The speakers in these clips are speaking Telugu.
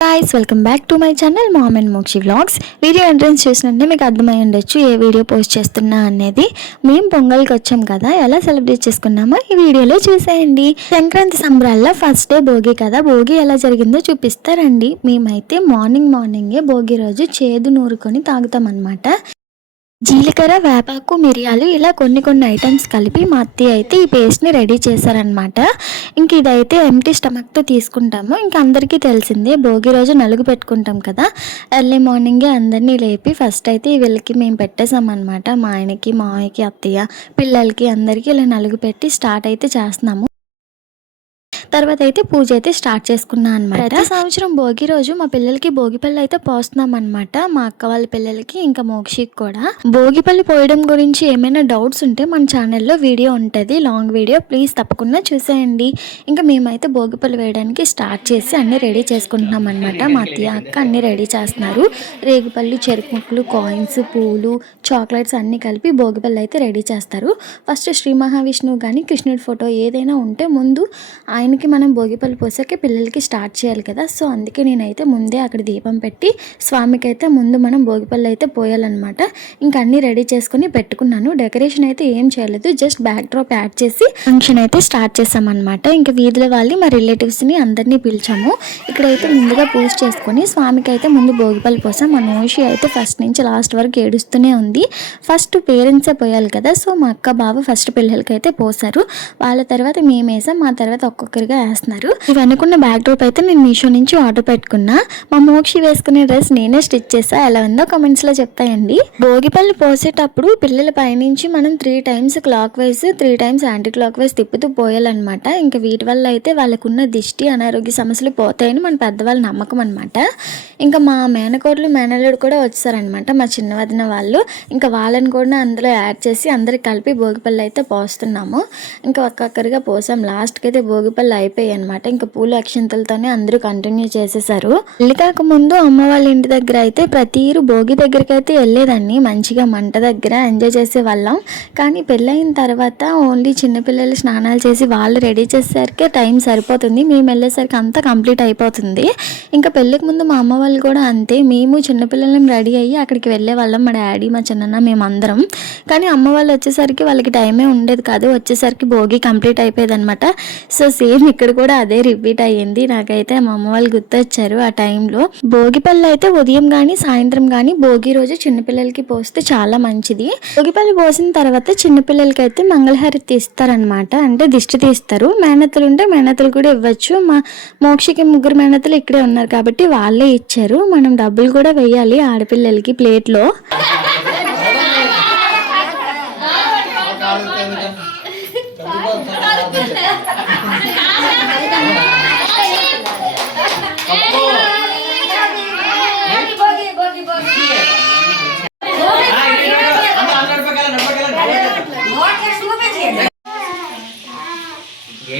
Guys welcome back to my channel mom and Mokshi vlogs. Video ఎంట్రన్స్ చేసినట్టే మీకు అర్థమై ఉండొచ్చు ఏ వీడియో పోస్ట్ చేస్తున్నా అనేది. మేము పొంగల్కి వచ్చాం కదా, ఎలా సెలబ్రేట్ చేసుకున్నామో ఈ వీడియోలో చూసేయండి. సంక్రాంతి సంబరాల్లో ఫస్ట్ డే భోగి కదా, భోగి ఎలా జరిగిందో చూపిస్తారండి. మేమైతే మార్నింగే భోగి రోజు చేదు నూరుకొని తాగుతాం అన్నమాట. జీలకర్ర, వేపాకు, మిరియాలు ఇలా కొన్ని ఐటమ్స్ కలిపి మా అత్తయ్య అయితే ఈ పేస్ట్ని రెడీ చేశారనమాట. ఇంక ఇదైతే ఎంటీ స్టమక్తో తీసుకుంటాము. ఇంక అందరికీ తెలిసిందే భోగి రోజు నలుగు పెట్టుకుంటాం కదా, ఎర్లీ మార్నింగే అందరినీ లేపి ఫస్ట్ అయితే వీళ్ళకి మేము పెట్టేసామన్నమాట. మా ఆయనకి, మావయ్యకి, అత్తయ్య, పిల్లలకి అందరికీ ఇలా నలుగు పెట్టి స్టార్ట్ అయితే చేస్తున్నాము. తర్వాత అయితే పూజ అయితే స్టార్ట్ చేసుకున్నా అనమాట. ప్రతి సంవత్సరం భోగి రోజు మా పిల్లలకి భోగిపల్లి అయితే పోస్తున్నాం అనమాట. మా అక్క వాళ్ళ పిల్లలకి ఇంకా మోక్షికి కూడా. భోగిపల్లి పోయడం గురించి ఏమైనా డౌట్స్ ఉంటే మన ఛానల్లో వీడియో ఉంటుంది, లాంగ్ వీడియో, ప్లీజ్ తప్పకుండా చూసేయండి. ఇంకా మేమైతే భోగిపల్లి వేయడానికి స్టార్ట్ చేసి అన్ని రెడీ చేసుకుంటున్నాం అనమాట. మా అత్తయ్య, అక్క అన్ని రెడీ చేస్తున్నారు. రేగుపల్లి, చెరుకు ముక్కలు, కాయిన్స్, పూలు, చాక్లెట్స్ అన్ని కలిపి భోగిపల్లి అయితే రెడీ చేస్తారు. ఫస్ట్ శ్రీ మహావిష్ణువు కానీ కృష్ణుడి ఫోటో ఏదైనా ఉంటే ముందు ఆయనకి మనం భోగిపల్లి పోసాకే పిల్లలకి స్టార్ట్ చేయాలి కదా. సో అందుకే నేనైతే ముందే అక్కడ దీపం పెట్టి స్వామికి అయితే ముందు మనం భోగిపల్లి అయితే పోయాలన్నమాట. ఇంకా అన్నీ రెడీ చేసుకుని పెట్టుకున్నాను. డెకరేషన్ అయితే ఏం చేయలేదు, జస్ట్ బ్యాక్ డ్రాప్ యాడ్ చేసి ఫంక్షన్ అయితే స్టార్ట్ చేసామన్నమాట. ఇంకా వీధిలో వాళ్ళు మా రిలేటివ్స్ని అందరినీ పిలిచాము. ఇక్కడైతే ముందుగా పూజ చేసుకొని స్వామికి అయితే ముందు భోగిపల్లి పోసాం. మా నోషి అయితే ఫస్ట్ నుంచి లాస్ట్ వరకు ఏడుస్తూనే ఉంది. ఫస్ట్ పేరెంట్సే పోయాలి కదా, సో మా అక్క బావ ఫస్ట్ పిల్లలకి అయితే పోసారు. వాళ్ళ తర్వాత మేము వేసాం, మా తర్వాత ఒక్కొక్కరిగా వేస్తున్నారు. ఇవి అనుకున్న బ్యాక్ డ్రాప్ అయితే నేను మీషో నుంచి ఆర్డర్ పెట్టుకున్నా. మా మోక్షి వేసుకునే డ్రెస్ నేనే స్టిచ్ చేసా. ఎలా ఉందో కామెంట్స్ లో చెప్తాయండి. భోగిపల్లి పోసేటప్పుడు పిల్లల పైనుంచి మనం 3 times clock wise, 3 times anti clock wise తిప్పుతూ పోయాలన్నమాట. ఇంకా వీటి వల్ల అయితే వాళ్ళకున్న దిష్టి, అనారోగ్య సమస్యలు పోతాయని మన పెద్దవాళ్ళ నమ్మకం అనమాట. ఇంకా మా మేనకోడలు, మేనల్లుడు కూడా వచ్చారనమాట, మా చిన్న వదిన వాళ్ళు. ఇంకా వాళ్ళని కూడా అందులో యాడ్ చేసి అందరికి కలిపి భోగిపల్లి అయితే పోస్తున్నాము. ఇంకా ఒక్కొక్కరిగా పోసాం. లాస్ట్కి అయితే భోగిపల్లి అయిపోయాయి అనమాట. ఇంకా పూల అక్షంతలతోనే అందరూ కంటిన్యూ చేసేసారు. పెళ్లి కాకముందు అమ్మ వాళ్ళ ఇంటి దగ్గర అయితే ప్రతిరు భోగి దగ్గరికి అయితే వెళ్ళేదాన్ని, మంచిగా మంట దగ్గర ఎంజాయ్ చేసే వాళ్ళం. కానీ పెళ్ళయిన తర్వాత ఓన్లీ చిన్నపిల్లలు స్నానాలు చేసి వాళ్ళు రెడీ చేసేసరికి టైం సరిపోతుంది, మేము వెళ్ళేసరికి అంతా కంప్లీట్ అయిపోతుంది. ఇంకా పెళ్ళికి ముందు మా అమ్మ వాళ్ళు కూడా అంతే, మేము చిన్నపిల్లలం రెడీ అయ్యి అక్కడికి వెళ్ళే వాళ్ళం, మా డాడీ, మా చిన్న, మేమందరం. కానీ అమ్మ వాళ్ళు వచ్చేసరికి వాళ్ళకి టైమే ఉండేది కాదు, వచ్చేసరికి భోగి కంప్లీట్ అయిపోయేది అనమాట. సో సేమ్ ఇక్కడ కూడా అదే రిపీట్ అయ్యింది. నాకైతే మా అమ్మ వాళ్ళు గుర్తొచ్చారు ఆ టైంలో. భోగిపల్లి అయితే ఉదయం కానీ సాయంత్రం కానీ భోగి రోజు చిన్నపిల్లలకి పోస్తే చాలా మంచిది. భోగిపల్లి పోసిన తర్వాత చిన్నపిల్లలకి అయితే మంగళహారతి తీస్తారనమాట, అంటే దిష్టి తీస్తారు. మేనత్తలు ఉంటే మేనత్తలు కూడా ఇవ్వచ్చు. మా మోక్షకి 3 మేనత్తలు ఇక్కడే ఉన్నారు కాబట్టి వాళ్ళే ఇచ్చారు. మనం డబ్బులు కూడా వేయాలి ఆడపిల్లలకి ప్లేట్లో.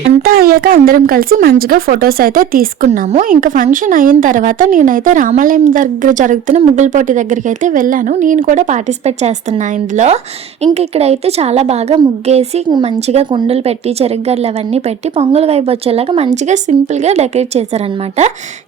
అంతా అయ్యాక అందరం కలిసి మంచిగా ఫొటోస్ అయితే తీసుకున్నాము. ఇంకా ఫంక్షన్ అయిన తర్వాత నేనైతే రామాలయం దగ్గర జరుగుతున్న ముగ్గుల పోటీ దగ్గరికి అయితే వెళ్ళాను. నేను కూడా పార్టిసిపేట్ చేస్తున్నా ఇందులో. ఇంక ఇక్కడైతే చాలా బాగా ముగ్గేసి మంచిగా కుండలు పెట్టి చెరుగడ్డలు అవన్నీ పెట్టి పొంగల్ వైపు వచ్చేలాగా మంచిగా సింపుల్గా డెకరేట్ చేశారనమాట.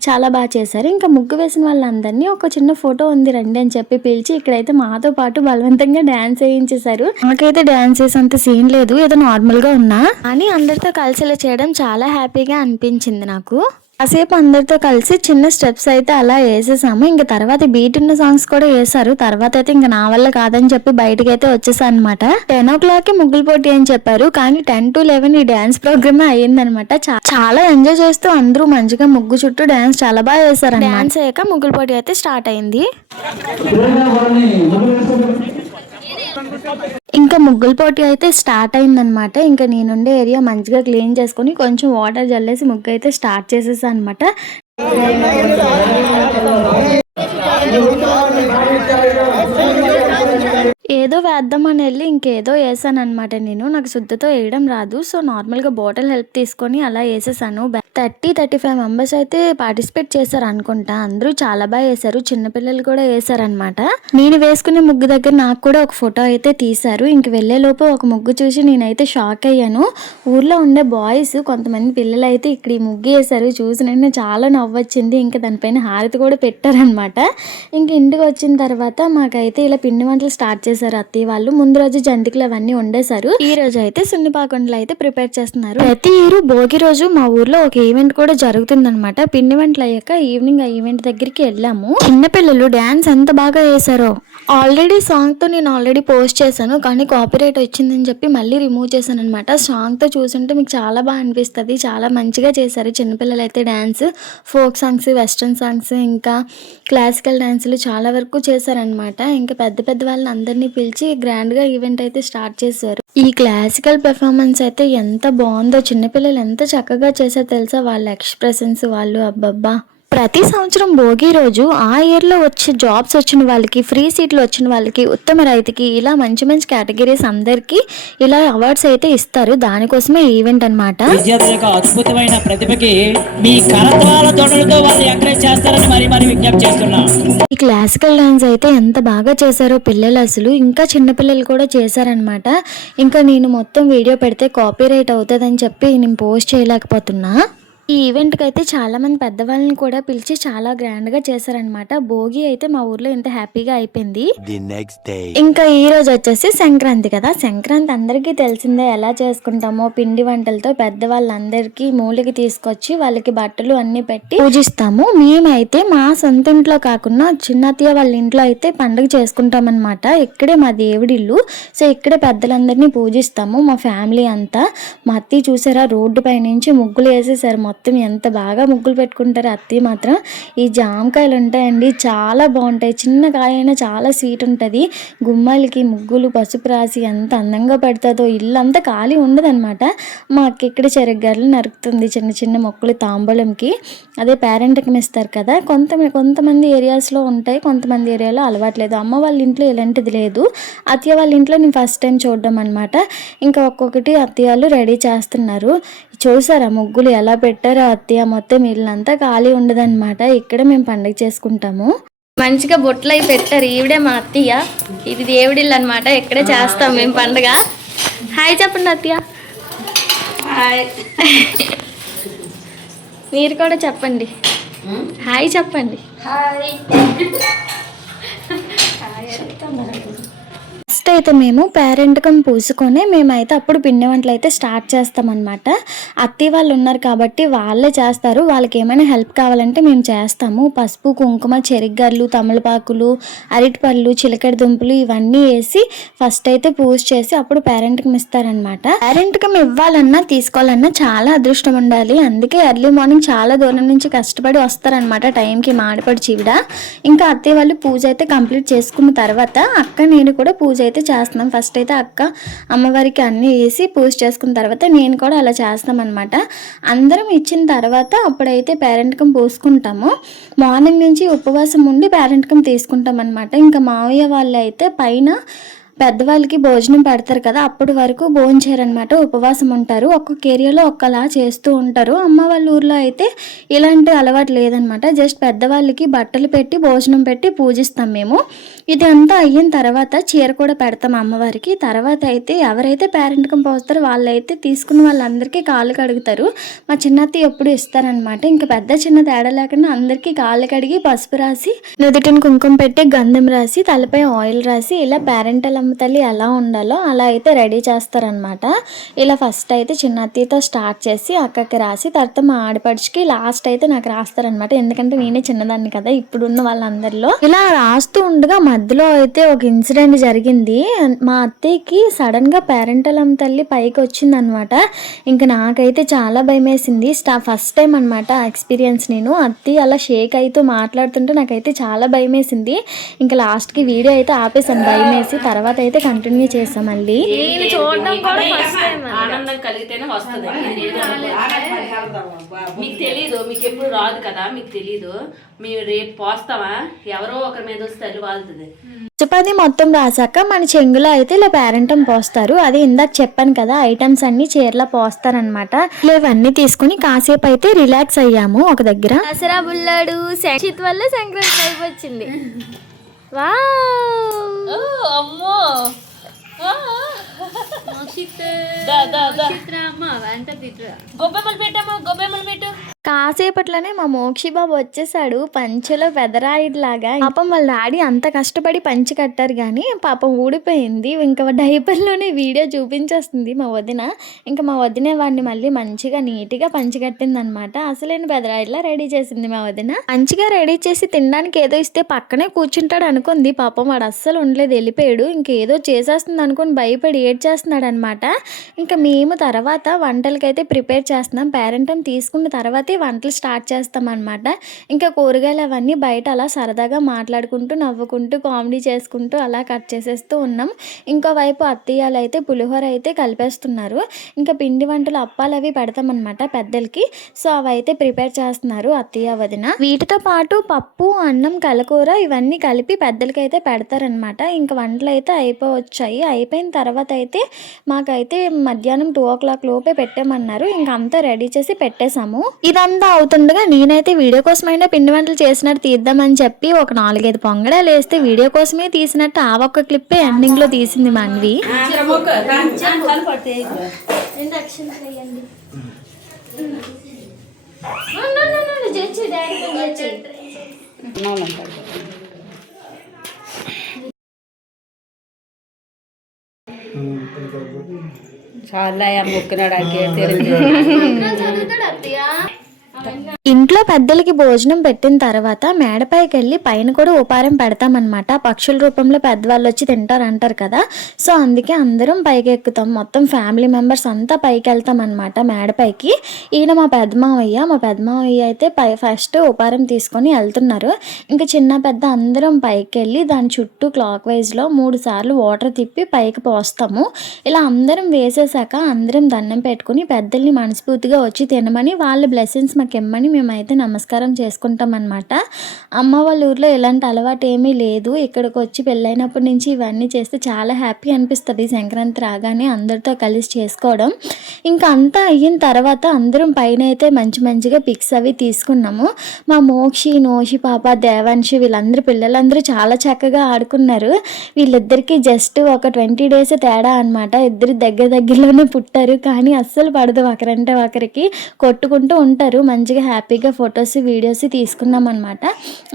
చాలా బాగా చేశారు. ఇంకా ముగ్గు వేసిన వాళ్ళందరినీ ఒక చిన్న ఫోటో ఉంది రండి అని చెప్పి పిలిచి ఇక్కడైతే మాతో పాటు బలవంతంగా డ్యాన్స్ వేయించేశారు. నాకైతే డ్యాన్స్ వేసేంత సీన్ లేదు, ఏదో నార్మల్గా ఉన్నా. అని అందరితో కలిసి ఇలా చేయడం చాలా హ్యాపీగా అనిపించింది నాకు. కాసేపు అందరితో కలిసి చిన్న స్టెప్స్ అయితే అలా వేసేసాము. ఇంకా తర్వాత బీట్ ఉన్న సాంగ్స్ కూడా వేసారు. తర్వాత అయితే ఇంకా నా వల్ల కాదని చెప్పి బయటకి అయితే వచ్చేసా అనమాట. 10 o'clock ముగ్గుల పోటీ అని చెప్పారు, కానీ 10 to 11 ఈ డాన్స్ ప్రోగ్రామే అయ్యిందనమాట. చాలా ఎంజాయ్ చేస్తూ అందరూ మంచిగా ముగ్గు చుట్టూ డాన్స్ చాలా బాగా వేసారు. డాన్స్ అయ్యాక ముగ్గుల పోటీ అయితే స్టార్ట్ అయింది. ఇంకా ముగ్గుల పోటీ అయితే స్టార్ట్ అయిందనమాట. ఇంకా నేనుండే ఏరియా మంచిగా క్లీన్ చేసుకొని కొంచెం వాటర్ జల్లేసి ముగ్గు అయితే స్టార్ట్ చేసేసా అనమాట. ఏదో వేద్దామని వెళ్ళి ఇంకేదో వేసాననమాట నేను. నాకు శుద్ధతో వేయడం రాదు. సో, నార్మల్‌గా బాటిల్ హెల్ప్ తీసుకొని అలా ఏసేసాను. 35 మెంబర్స్ అయితే పార్టిసిపేట్ చేశారనుకుంటా. అందరూ చాలా ఏశారు. చిన్న పిల్లలు కూడా ఏశారనమాట. నేను వేసుకునే ముగ్గు దగ్గర నాకు కూడా ఒక ఫోటో అయితే తీశారు. ఇంక వెళ్ళేలోపు ఒక ముగ్గు చూసి నేనైతే షాక్ అయ్యాను. ఊర్లో ఉండే బాయ్స్ కొంతమంది పిల్లలైతే ఇక్కడ ఈ ముగ్గు ఏశారు. చూసిన వెంటనే చాలా నవ్వొచ్చింది. ఇంక దానిపైన హారతి కూడా పెట్టారనమాట. ఇంక ఇంటికి వచ్చిన తర్వాత మాకైతే ఇలా పిండి వంటలు స్టార్ట్ చేశారు అత్తయ్య వాళ్ళు. ముందు రోజు జంతికలు అవన్నీ వండేశారు. ఈ రోజు అయితే సున్నిపాకుండలు అయితే ప్రిపేర్ చేస్తున్నారు. ప్రతి ఇయర్ భోగి రోజు మా ఊర్లో ఒక ఈవెంట్ కూడా జరుగుతుందన్నమాట. పిండి వంటలు అయ్యాక ఈవినింగ్ ఆ ఈవెంట్ దగ్గరికి వెళ్ళాము. చిన్నపిల్లలు డాన్స్ ఎంత బాగా వేశారో. ఆల్రెడీ సాంగ్ తో నేను ఆల్రెడీ పోస్ట్ చేశాను, కానీ కాపీరైట్ వచ్చిందని చెప్పి మళ్ళీ రిమూవ్ చేశాను అనమాట. సాంగ్ తో చూసుంటే మీకు చాలా బాగా అనిపిస్తుంది. చాలా మంచిగా చేశారు చిన్నపిల్లలు అయితే dance. Folk songs, western songs, ఇంకా క్లాసికల్ డాన్సులు చాలా వరకు చేశారనమాట. ఇంకా పెద్ద పెద్ద వాళ్ళని అందరినీ పిలిచి గ్రాండ్గా ఈవెంట్ అయితే స్టార్ట్ చేశారు. ఈ క్లాసికల్ పెర్ఫార్మెన్స్ అయితే ఎంత బాగుందో, చిన్నపిల్లలు ఎంత చక్కగా చేశారో తెలుసా. వాళ్ళ ఎక్స్ప్రెషన్స్ వాళ్ళు అబ్బబ్బా. ప్రతి సంవత్సరం భోగి రోజు ఆ ఇయర్లో వచ్చే జాబ్స్ వచ్చిన వాళ్ళకి, ఫ్రీ సీట్లు వచ్చిన వాళ్ళకి, ఉత్తమ రైతుకి, ఇలా మంచి మంచి కేటగిరీస్ అందరికీ ఇలా అవార్డ్స్ అయితే ఇస్తారు. దానికోసమే ఈవెంట్ అనమాట. విద్యార్థులకు అద్భుతమైన ప్రతిభకి మీ కరతాళ ధ్వనులతో వాళ్ళు ఎంకరేజ్ చేస్తారని మరి విజ్ఞప్తి చేస్తున్నాం. ఈ క్లాసికల్ డాన్స్ అయితే ఎంత బాగా చేశారో పిల్లలు అసలు. ఇంకా చిన్నపిల్లలు కూడా చేశారనమాట. ఇంకా నేను మొత్తం వీడియో పెడితే కాపీరైట్ అవుతుందని చెప్పి నేను పోస్ట్ చేయలేకపోతున్నా. ఈ ఈవెంట్కి అయితే చాలామంది పెద్దవాళ్ళని కూడా పిలిచి చాలా గ్రాండ్గా చేశారనమాట. భోగి అయితే మా ఊర్లో ఎంత హ్యాపీగా అయిపోయింది. ఇంకా ఈ రోజు వచ్చేసి సంక్రాంతి కదా. సంక్రాంతి అందరికీ తెలిసిందే ఎలా చేసుకుంటామో. పిండి వంటలతో పెద్దవాళ్ళందరికీ మూలికి తీసుకొచ్చి వాళ్ళకి బట్టలు అన్ని పెట్టి పూజిస్తాము. మేమైతే మా సొంత ఇంట్లో కాకుండా చిన్నత్తయ్య వాళ్ళ ఇంట్లో అయితే పండుగ చేసుకుంటాం అనమాట. ఇక్కడే మా దేవుడిల్లు. సో ఇక్కడే పెద్దలందరినీ పూజిస్తాము మా ఫ్యామిలీ అంతా. మా అత్తయ్య చూసారా రోడ్డు పై నుంచి ముగ్గులు వేసేసారు. మొత్తం ఎంత బాగా ముగ్గులు పెట్టుకుంటారు అత్తయ్య మాత్రం. ఈ జామకాయలు ఉంటాయండి, చాలా బాగుంటాయి. చిన్న కాయ అయినా చాలా స్వీట్ ఉంటుంది. గుమ్మాలకి ముగ్గులు పసుపు రాసి ఎంత అందంగా పెడతాదో. ఇల్లు అంతా ఖాళీ ఉండదు అనమాట. మా అక్క ఇక్కడ చెరగడ్డలు నరుకుతుంది చిన్న చిన్న మొక్కలు తాంబూలంకి. అదే పేరెంట్కి ఇస్తారు కదా. కొంతమంది ఏరియాస్లో ఉంటాయి, కొంతమంది ఏరియాలో అలవాట్లేదు. అమ్మ వాళ్ళ ఇంట్లో ఇలాంటిది లేదు. అత్తయ్య వాళ్ళ ఇంట్లో నేను ఫస్ట్ టైం చూడడం అనమాట. ఇంకా ఒక్కొక్కటి అత్తయ్యలు రెడీ చేస్తున్నారు. చూసారా ముగ్గులు ఎలా పెట్టారో అత్తయ్య. మొత్తం ఇల్లంతా ఖాళీ ఉండదన్నమాట. ఇక్కడ మేము పండుగ చేసుకుంటాము. మంచిగా బొట్లు అయి పెట్టారు. ఈవిడే మా అత్తయ్య. ఇది దేవుడిల్లు అనమాట. ఇక్కడే చేస్తాం మేము పండుగ. హాయ్ చెప్పండి అత్తయ్య. హాయ్. మీరు కూడా చెప్పండి. హాయ్ చెప్పండి. హాయ్. ఫస్ట్ అయితే మేము పేరెంట్కం పూసుకొని మేమైతే అప్పుడు పిండి వంటలు అయితే స్టార్ట్ చేస్తామన్నమాట. అత్తయ్య వాళ్ళు ఉన్నారు కాబట్టి వాళ్ళే చేస్తారు. వాళ్ళకి ఏమైనా హెల్ప్ కావాలంటే మేము చేస్తాము. పసుపు, కుంకుమ, చెరిగడ్డలు, తమలపాకులు, అరటిపళ్ళు, చిలకడ దుంపలు ఇవన్నీ వేసి ఫస్ట్ అయితే పూజ చేసి అప్పుడు పేరెంట్కం ఇస్తారనమాట. పేరెంట్కం ఇవ్వాలన్నా తీసుకోవాలన్నా చాలా అదృష్టం ఉండాలి. అందుకే ఎర్లీ మార్నింగ్ చాలా దూరం నుంచి కష్టపడి వస్తారనమాట టైంకి. మాడిపడి చీవిడ. ఇంకా అత్తయ్య వాళ్ళు పూజ అయితే కంప్లీట్ చేసుకున్న తర్వాత అక్క నేను కూడా పూజ అయితే చేస్తున్నాం. ఫస్ట్ అయితే అక్క అమ్మవారికి అన్నీ వేసి పూజ చేసుకున్న తర్వాత నేను కూడా అలా చేస్తాం అనమాట. అందరం ఇచ్చిన తర్వాత అప్పుడైతే పేరెంట్కం పూసుకుంటాము. మార్నింగ్ నుంచి ఉపవాసం ఉండి పేరెంట్కం తీసుకుంటాం అనమాట. ఇంకా మావయ్య వాళ్ళు అయితే పైన పెద్దవాళ్ళకి భోజనం పెడతారు కదా, అప్పటి వరకు భోంచేయరనమాట. ఉపవాసం ఉంటారు. ఒక్కొక్క ఏరియాలో ఒక్కలా చేస్తూ ఉంటారు. అమ్మ వాళ్ళ ఊర్లో అయితే ఇలాంటి అలవాటు లేదనమాట. జస్ట్ పెద్దవాళ్ళకి బట్టలు పెట్టి భోజనం పెట్టి పూజిస్తాం మేము. ఇది అంతా అయిన తర్వాత చీర కూడా పెడతాం అమ్మవారికి. తర్వాత అయితే ఎవరైతే పేరెంట్కం పోస్తారో వాళ్ళైతే తీసుకున్న వాళ్ళందరికీ కాళ్ళు కడుగుతారు. మా చిన్నత్త ఎప్పుడు ఇస్తారనమాట. ఇంకా పెద్ద చిన్న తేడా లేకుండా అందరికీ కాళ్ళు కడిగి పసుపు రాసి నుదుటిని కుంకుమ పెట్టి గంధం రాసి తలపై ఆయిల్ రాసి ఇలా పేరెంటల్ అమ్మ తల్లి ఎలా ఉండాలో అలా అయితే రెడీ చేస్తారనమాట. ఇలా ఫస్ట్ అయితే చిన్నత్తయ్యతో స్టార్ట్ చేసి అక్కకి రాసి తర్వాత మా ఆడపడిచికి లాస్ట్ అయితే నాకు రాస్తారనమాట. ఎందుకంటే నేనే చిన్నదాన్ని కదా ఇప్పుడున్న వాళ్ళందరిలో. ఇలా రాస్తూ ఉండగా మధ్యలో అయితే ఒక ఇన్సిడెంట్ జరిగింది. మా అత్తయ్యకి సడన్ గా పేరెంటల్ అమ్మ తల్లి పైకి వచ్చింది అనమాట. ఇంకా నాకైతే చాలా భయం వేసింది. ఫస్ట్ టైం అనమాట ఎక్స్పీరియన్స్. నేను అత్తయ్య అలా షేక్ అవుతూ మాట్లాడుతుంటే నాకైతే చాలా భయం వేసింది. ఇంకా లాస్ట్కి వీడియో అయితే ఆపేసాను భయం వేసి. తర్వాత తర్వాత అయితే కంటిన్యూ చేస్తాం మళ్ళీ. ఆనందం కలిగితేనే వస్తుంది. మీకు తెలీదు, మీకు ఎప్పుడు రాదు కదా, మీకు తెలీదు. మేము రేపు పోస్తామా, ఎవరో ఒకరి మీద వస్తే తల్లి వాళ్తుంది. చపాతి మొత్తం రాసాక మన చెంగులో అయితే ఇలా పేరెంటం పోస్తారు. అది ఇందాక చెప్పాను కదా, ఐటమ్స్ అన్ని చీరలా పోస్తారనమాట. ఇవన్నీ తీసుకుని కాసేపు అయితే రిలాక్స్ అయ్యాము ఒక దగ్గర. దసరా బుల్లాడు సంక్షిత్ వల్ల సంక్రాంతి అయిపోయింది. అమ్మో గొబ్బెమ్మలు పెట్టామా, గొబ్బెమ్మలు పెట్టు. కాసేపట్లోనే మా మోక్షి బాబు వచ్చేసాడు పంచెలో పెదరాయిడ్లాగా. పాపం వాళ్ళ డాడీ అంత కష్టపడి పంచి కట్టారు కానీ పాపం ఊడిపోయింది. ఇంకా డైపర్లోనే వీడియో చూపించేస్తుంది మా వదిన. ఇంకా మా వదిన వాడిని మళ్ళీ మంచిగా నీట్గా పంచి కట్టింది అనమాట. అసలైన పెదరాయిడ్లా రెడీ చేసింది మా వదిన. మంచిగా రెడీ చేసి తినడానికి ఏదో ఇస్తే పక్కనే కూర్చుంటాడు అనుకుంది. పాపం వాడు అస్సలు ఉండలేదు, వెళ్ళిపోయాడు. ఇంకేదో చేసేస్తుంది అనుకుని భయపడి ఏడ్చేస్తున్నాడు అనమాట. ఇంకా మేము తర్వాత వంటలకైతే ప్రిపేర్ చేస్తున్నాం. పేరెంటం తీసుకున్న తర్వాత వంటలు స్టార్ట్ చేస్తాం అనమాట. ఇంకా కూరగాయలు అవన్నీ బయట అలా సరదాగా మాట్లాడుకుంటూ నవ్వుకుంటూ కామెడీ చేసుకుంటూ అలా కట్ చేసేస్తూ ఉన్నాం. ఇంకోవైపు అత్తయ్యలు అయితే పులిహోర అయితే కలిపేస్తున్నారు. ఇంకా పిండి వంటలు అప్పాలు అవి పెడతామన్నమాట పెద్దలకి. సో అవి అయితే ప్రిపేర్ చేస్తున్నారు అత్తయ్య వదిన. వీటితో పాటు పప్పు అన్నం కలకూర ఇవన్నీ కలిపి పెద్దలకి అయితే పెడతారనమాట. ఇంకా వంటలు అయితే అయిపోవచ్చాయి. అయిపోయిన తర్వాత అయితే మాకైతే మధ్యాహ్నం 2 o'clock లోపే పెట్టామన్నారు. ఇంకా అంతా రెడీ చేసి పెట్టేశాము. ఇదంతా అవుతుండగా నేనైతే వీడియో కోసమైనా పిండి వంటలు చేసినట్టు తీద్దామని చెప్పి ఒక 4-5 పొంగడాలు వేస్తే వీడియో కోసమే తీసినట్టు ఆ ఒక్క క్లిప్పే ఎండింగ్ లో తీసింది మనవి. చాలా మొక్కినాడు. ఇంట్లో పెద్దలకి భోజనం పెట్టిన తర్వాత మేడపైకి వెళ్ళి పైన కూడా ఉపారం పెడతామన్నమాట. పక్షుల రూపంలో పెద్దవాళ్ళు వచ్చి తింటారు అంటారు కదా. సో అందుకే అందరం పైకి ఎక్కుతాం. మొత్తం ఫ్యామిలీ మెంబర్స్ అంతా పైకి వెళ్తాం అనమాట మేడపైకి. ఈయన మా పెద్దమావయ్య అయితే ఫస్ట్ ఉపారం తీసుకొని వెళ్తున్నారు. ఇంకా చిన్న పెద్ద అందరం పైకి వెళ్ళి దాని చుట్టూ క్లాక్ వైజ్లో 3 సార్లు వాటర్ తిప్పి పైకి పోస్తాము. ఇలా అందరం వేసేసాక అందరం దండం పెట్టుకుని పెద్దల్ని మనస్ఫూర్తిగా వచ్చి తినమని వాళ్ళ బ్లెస్సింగ్స్ మాకు ఇమ్మని మేమైతే నమస్కారం చేసుకుంటాం అనమాట. అమ్మ వాళ్ళ ఊర్లో ఇలాంటి అలవాటు ఏమీ లేదు. ఇక్కడికి వచ్చి పెళ్ళైనప్పటి నుంచి ఇవన్నీ చేస్తే చాలా హ్యాపీ అనిపిస్తుంది. సంక్రాంతి రాగానే అందరితో కలిసి చేసుకోవడం. ఇంకా అంతా అయిన తర్వాత అందరం పైన అయితే మంచిగా పిక్స్ అవి తీసుకున్నాము. మా మోక్షి, నోషి పాప, దేవాంశి వీళ్ళందరూ పిల్లలందరూ చాలా చక్కగా ఆడుకున్నారు. వీళ్ళిద్దరికీ జస్ట్ ఒక 20 days తేడా అనమాట. ఇద్దరు దగ్గరలోనే పుట్టారు కానీ అస్సలు పడదు ఒకరంటే ఒకరికి, కొట్టుకుంటూ ఉంటారు. మంచిగా హ్యాపీగా ఫొటోస్ వీడియోస్ తీసుకున్నాం అనమాట.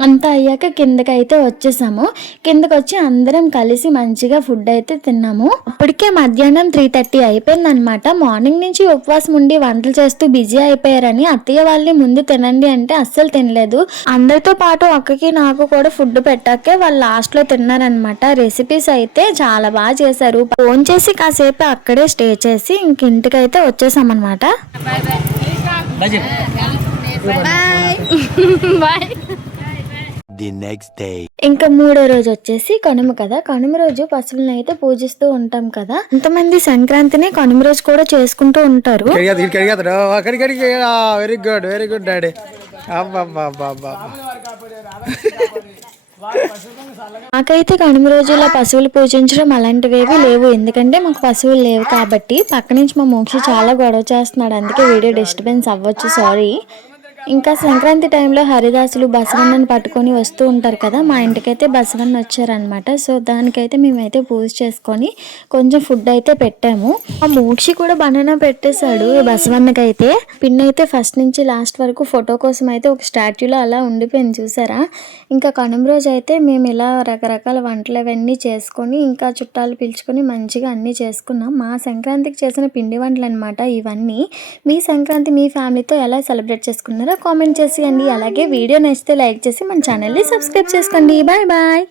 అంతా అయ్యాక కిందకి అయితే వచ్చేసాము. కిందకి వచ్చి అందరం కలిసి మంచిగా ఫుడ్ అయితే తిన్నాము. అప్పటికే మధ్యాహ్నం 3:30 అయిపోయింది అనమాట. మార్నింగ్ నుంచి ఉపవాసం ఉండి వంటలు చేస్తూ బిజీ అయిపోయారని అత్తయ్య వాళ్ళని ముందు తినండి అంటే అస్సలు తినలేదు. అందరితో పాటు అక్కకి నాకు కూడా ఫుడ్ పెట్టాకే వాళ్ళు లాస్ట్ లో తిన్నారనమాట. రెసిపీస్ అయితే చాలా బాగా చేశారు. ఫోన్ చేసి కాసేపు అక్కడే స్టే చేసి ఇంటికైతే వచ్చేసామన్నమాట. ఇంకా 3వ రోజు వచ్చేసి కనుమ కదా. కనుమ రోజు పశువులను అయితే పూజిస్తూ ఉంటాం కదా. కొంతమంది సంక్రాంతిని కనుమ రోజు కూడా చేసుకుంటూ ఉంటారు. Very good daddy. నాకైతే కనుమ రోజుల పశువులు పూజించడం అలాంటివేవి లేవు. ఎందుకంటే మాకు పశువులు లేవు కాబట్టి. పక్క నుంచి మా మోక్షి చాలా గొడవ చేస్తున్నాడు, అందుకే వీడియో డిస్టర్బెన్స్ అవ్వచ్చు, సారీ. ఇంకా సంక్రాంతి టైంలో హరిదాసులు బసవన్నను పట్టుకొని వస్తూ ఉంటారు కదా. మా ఇంటికైతే బసవన్న వచ్చారనమాట. సో దానికైతే మేమైతే పూజ చేసుకొని కొంచెం ఫుడ్ అయితే పెట్టాము. ఆ మోక్షి కూడా బనానా పెట్టేశాడు బసవన్నకైతే. పిన్ అయితే ఫస్ట్ నుంచి లాస్ట్ వరకు ఫోటో కోసం అయితే ఒక స్టాట్యూలో అలా ఉండిపోయింది, చూసారా. ఇంకా కనుమ రోజు అయితే మేము ఇలా రకరకాల వంటలు అవన్నీ చేసుకొని ఇంకా చుట్టాలు పిలుచుకొని మంచిగా అన్నీ చేసుకున్నాం. మా సంక్రాంతికి చేసిన పిండి వంటలు అనమాట ఇవన్నీ. మీ సంక్రాంతి మీ ఫ్యామిలీతో ఎలా సెలబ్రేట్ చేసుకున్నారో కామెంట్ చేసేయండి. అలాగే వీడియో నచ్చితే లైక్ చేసి మన ఛానల్ని సబ్స్క్రైబ్ చేసుకోండి. Bye bye.